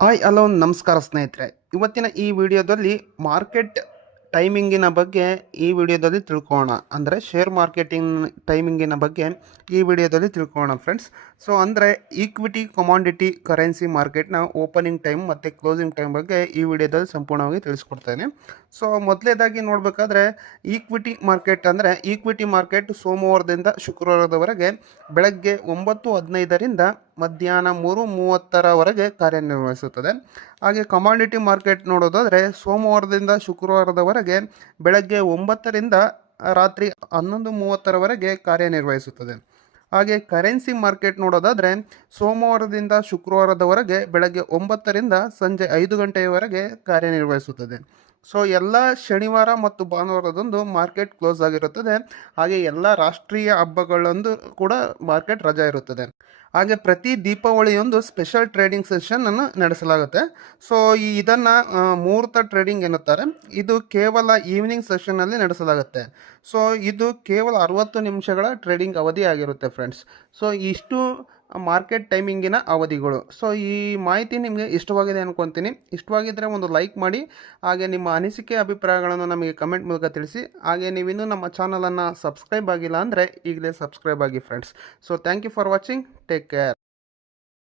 Hi hello ನಮಸ್ಕಾರ ಸ್ನೇಹಿತರೆ. ಇವತ್ತಿನ ಈ ವಿಡಿಯೋದಲ್ಲಿ ಮಾರ್ಕೆಟ್ ಟೈಮಿಂಗಿನ ಬಗ್ಗೆ ಈ ವಿಡಿಯೋದಲ್ಲಿ ತಿಳ್ಕೊಳ್ಳೋಣ. ಅಂದರೆ ಶೇರ್ ಮಾರ್ಕೆಟಿಂಗ್ ಟೈಮಿಂಗಿನ ಬಗ್ಗೆ ಈ ವಿಡಿಯೋದಲ್ಲಿ ತಿಳ್ಕೊಳ್ಳೋಣ ಫ್ರೆಂಡ್ಸ್ ಸೊ ಅಂದರೆ ಈಕ್ವಿಟಿ ಕಮಾಂಡಿಟಿ ಕರೆನ್ಸಿ ಮಾರ್ಕೆಟ್ನ ಓಪನಿಂಗ್ ಟೈಮ್ ಮತ್ತು ಕ್ಲೋಸಿಂಗ್ ಟೈಮ್ ಬಗ್ಗೆ ಈ ವಿಡಿಯೋದಲ್ಲಿ ಸಂಪೂರ್ಣವಾಗಿ ತಿಳಿಸ್ಕೊಡ್ತೇನೆ. ಸೊ ಮೊದಲೇದಾಗಿ ನೋಡಬೇಕಾದ್ರೆ ಈಕ್ವಿಟಿ ಮಾರ್ಕೆಟ್ ಅಂದರೆ ಈಕ್ವಿಟಿ ಮಾರ್ಕೆಟ್ ಸೋಮವಾರದಿಂದ ಶುಕ್ರವಾರದವರೆಗೆ ಬೆಳಗ್ಗೆ ಒಂಬತ್ತು ಹದಿನೈದರಿಂದ ಮಧ್ಯಾಹ್ನ ಮೂರು ಮೂವತ್ತರವರೆಗೆ ಕಾರ್ಯನಿರ್ವಹಿಸುತ್ತದೆ. ಹಾಗೆ ಕಮಾಡಿಟಿ ಮಾರ್ಕೆಟ್ ನೋಡೋದಾದರೆ ಸೋಮವಾರದಿಂದ ಶುಕ್ರವಾರದವರೆಗೆ ಬೆಳಗ್ಗೆ ಒಂಬತ್ತರಿಂದ ರಾತ್ರಿ ಹನ್ನೊಂದು ಮೂವತ್ತರವರೆಗೆ ಕಾರ್ಯನಿರ್ವಹಿಸುತ್ತದೆ. ಹಾಗೆ ಕರೆನ್ಸಿ ಮಾರ್ಕೆಟ್ ನೋಡೋದಾದರೆ ಸೋಮವಾರದಿಂದ ಶುಕ್ರವಾರದವರೆಗೆ ಬೆಳಗ್ಗೆ ಒಂಬತ್ತರಿಂದ ಸಂಜೆ ಐದು ಗಂಟೆಯವರೆಗೆ ಕಾರ್ಯನಿರ್ವಹಿಸುತ್ತದೆ. ಸೊ ಎಲ್ಲ ಶನಿವಾರ ಮತ್ತು ಭಾನುವಾರದಂದು ಮಾರ್ಕೆಟ್ ಕ್ಲೋಸ್ ಆಗಿರುತ್ತದೆ. ಹಾಗೆ ಎಲ್ಲ ರಾಷ್ಟ್ರೀಯ ಹಬ್ಬಗಳಂದು ಕೂಡ ಮಾರ್ಕೆಟ್ ರಜಾ ಇರುತ್ತದೆ. ಹಾಗೆ ಪ್ರತಿ ದೀಪಾವಳಿಯೊಂದು ಸ್ಪೆಷಲ್ ಟ್ರೇಡಿಂಗ್ ಸೆಷನನ್ನು ನಡೆಸಲಾಗುತ್ತೆ. ಸೊ ಈ ಇದನ್ನು ಮುಹೂರ್ತ ಟ್ರೇಡಿಂಗ್ ಎನ್ನುತ್ತಾರೆ. ಇದು ಕೇವಲ ಈವ್ನಿಂಗ್ ಸೆಷನ್ನಲ್ಲಿ ನಡೆಸಲಾಗುತ್ತೆ. ಸೊ ಇದು ಕೇವಲ ಅರವತ್ತು ನಿಮಿಷಗಳ ಟ್ರೇಡಿಂಗ್ ಅವಧಿ ಆಗಿರುತ್ತೆ ಫ್ರೆಂಡ್ಸ್ ಸೊ ಇಷ್ಟು ಮಾರ್ಕೆಟ್ ಟೈಮಿಂಗಿನ ಅವಧಿಗಳು. ಸೊ ಈ ಮಾಹಿತಿ ನಿಮಗೆ ಇಷ್ಟವಾಗಿದೆ ಅನ್ಕೊತೀನಿ. ಇಷ್ಟವಾಗಿದ್ದರೆ ಒಂದು ಲೈಕ್ ಮಾಡಿ, ಹಾಗೆ ನಿಮ್ಮ ಅನಿಸಿಕೆ, ಅಭಿಪ್ರಾಯಗಳನ್ನು ನಮಗೆ ಕಮೆಂಟ್ ಮೂಲಕ ತಿಳಿಸಿ. ಹಾಗೆ ನೀವಿನ್ನೂ ನಮ್ಮ ಚಾನಲನ್ನು ಸಬ್ಸ್ಕ್ರೈಬ್ ಆಗಿಲ್ಲ ಅಂದರೆ ಈಗಲೇ ಸಬ್ಸ್ಕ್ರೈಬ್ ಆಗಿ friends so thank you for watching take care